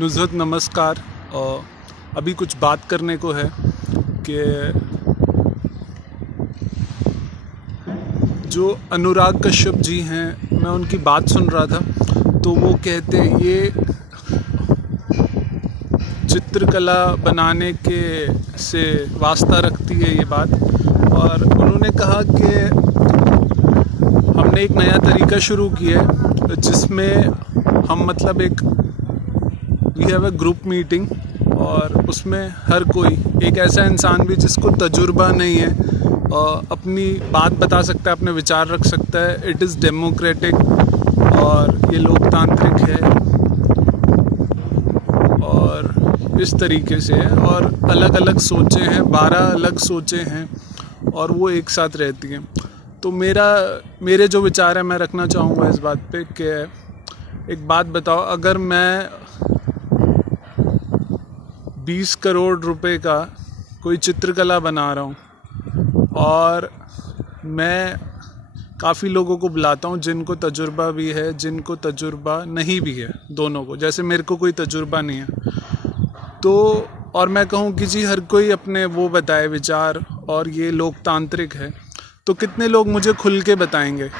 नुज़हत नमस्कार। अभी कुछ बात करने को है कि जो अनुराग कश्यप जी हैं, मैं उनकी बात सुन रहा था तो वो कहते ये चित्रकला बनाने के से वास्ता रखती है ये बात। और उन्होंने कहा कि हमने एक नया तरीका शुरू किया है जिसमें हम मतलब we have a group meeting और उसमें हर कोई एक ऐसा इंसान भी जिसको तजुर्बा नहीं है अपनी बात बता सकता है, अपने विचार रख सकता है। इट इज़ डेमोक्रेटिक और ये लोकतांत्रिक है और इस तरीके से है। और अलग अलग सोचें हैं, 12 अलग सोचें हैं और वो एक साथ रहती हैं। तो मेरे जो विचार है मैं रखना चाहूँगा इस बात पे कि एक बात बताओ, अगर मैं 20 करोड़ रुपए का कोई चित्रकला बना रहा हूँ और मैं काफ़ी लोगों को बुलाता हूँ जिनको तजुर्बा भी है, जिनको तजुर्बा नहीं भी है, दोनों को। जैसे मेरे को कोई तजुर्बा नहीं है तो और मैं कहूँ कि जी हर कोई अपने वो बताए विचार और ये लोकतांत्रिक है, तो कितने लोग मुझे खुल के बताएंगे।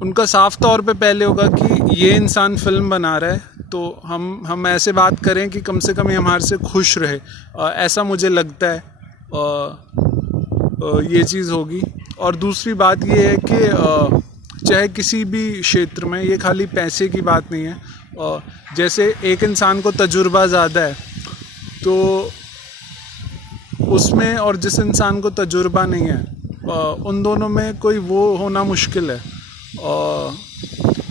उनका साफ तौर पे पहले होगा कि ये इंसान फिल्म बना रहा है तो हम ऐसे बात करें कि कम से कम ये हमारे से खुश रहे, ऐसा मुझे लगता है। ये चीज़ होगी। और दूसरी बात ये है कि चाहे किसी भी क्षेत्र में, ये खाली पैसे की बात नहीं है। जैसे एक इंसान को तजुर्बा ज़्यादा है तो उसमें और जिस इंसान को तजुर्बा नहीं है उन दोनों में कोई वो होना मुश्किल है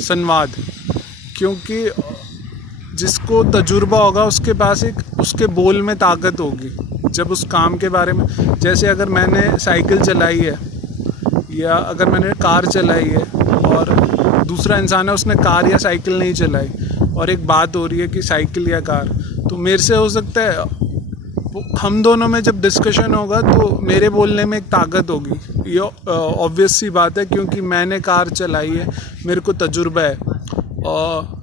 संवाद। क्योंकि जिसको तजुर्बा होगा उसके पास उसके बोल में ताकत होगी जब उस काम के बारे में। जैसे अगर मैंने साइकिल चलाई है या अगर मैंने कार चलाई है और दूसरा इंसान है उसने कार या साइकिल नहीं चलाई और एक बात हो रही है कि साइकिल या कार, तो मेरे से हो सकता है हम दोनों में जब डिस्कशन होगा तो मेरे बोलने में एक ताकत होगी। ये ऑब्वियस सी बात है क्योंकि मैंने कार चलाई है, मेरे को तजुर्बा है। और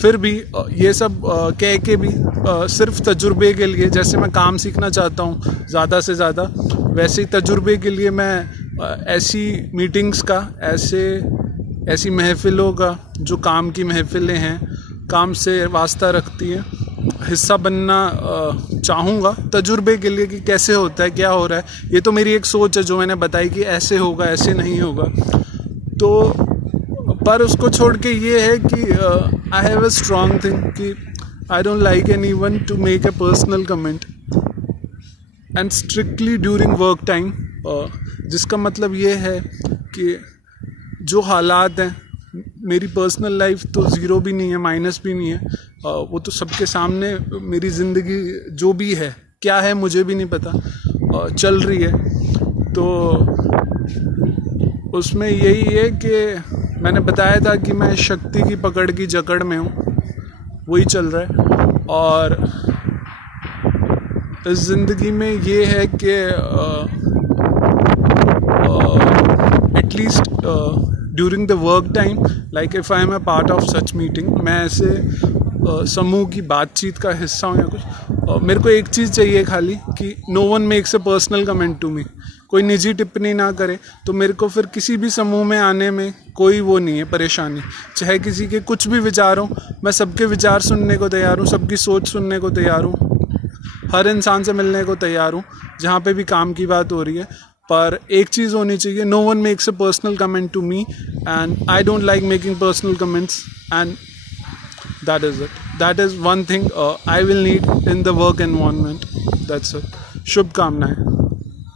फिर भी ये सब कह के भी सिर्फ तजुर्बे के लिए, जैसे मैं काम सीखना चाहता हूँ ज़्यादा से ज़्यादा, वैसे ही तजुर्बे के लिए मैं ऐसी मीटिंग्स का, ऐसी महफ़िलों का जो काम की महफ़िलें हैं, काम से वास्ता रखती हैं, हिस्सा बनना चाहूँगा तजुर्बे के लिए कि कैसे होता है, क्या हो रहा है। ये तो मेरी एक सोच है जो मैंने बताई कि ऐसे होगा, ऐसे नहीं होगा। तो पर उसको छोड़ के ये है कि I have a strong thing कि I don't like anyone to make a personal comment and strictly during work time. जिसका मतलब ये है कि जो हालात हैं, मेरी पर्सनल लाइफ तो ज़ीरो भी नहीं है, माइनस भी नहीं है, वो तो सबके सामने मेरी ज़िंदगी जो भी है, क्या है मुझे भी नहीं पता, चल रही है। तो उसमें यही है कि मैंने बताया था कि मैं शक्ति की पकड़ की जकड़ में हूँ, वही चल रहा है। और इस ज़िंदगी में ये है कि at least during the work time, like if I am a part of such meeting, मैं ऐसे समूह की बातचीत का हिस्सा हूँ या कुछ, मेरे को एक चीज़ चाहिए खाली कि no one makes a personal comment to me, कोई निजी टिप्पणी ना करे। तो मेरे को फिर किसी भी समूह में आने में कोई वो नहीं है परेशानी। चाहे किसी के कुछ भी विचार हों, मैं सबके विचार सुनने को तैयार हूँ, सबकी सोच सुनने को तैयार हूँ, हर इंसान से मिलने को तैयार हूँ जहाँ पे भी काम की बात हो रही है। पर एक चीज़ होनी चाहिए, no one makes a personal comment to me and I don't like making personal comments and that is it. That is one thing I will need in the work environment. That's it. शुभकामनाएं।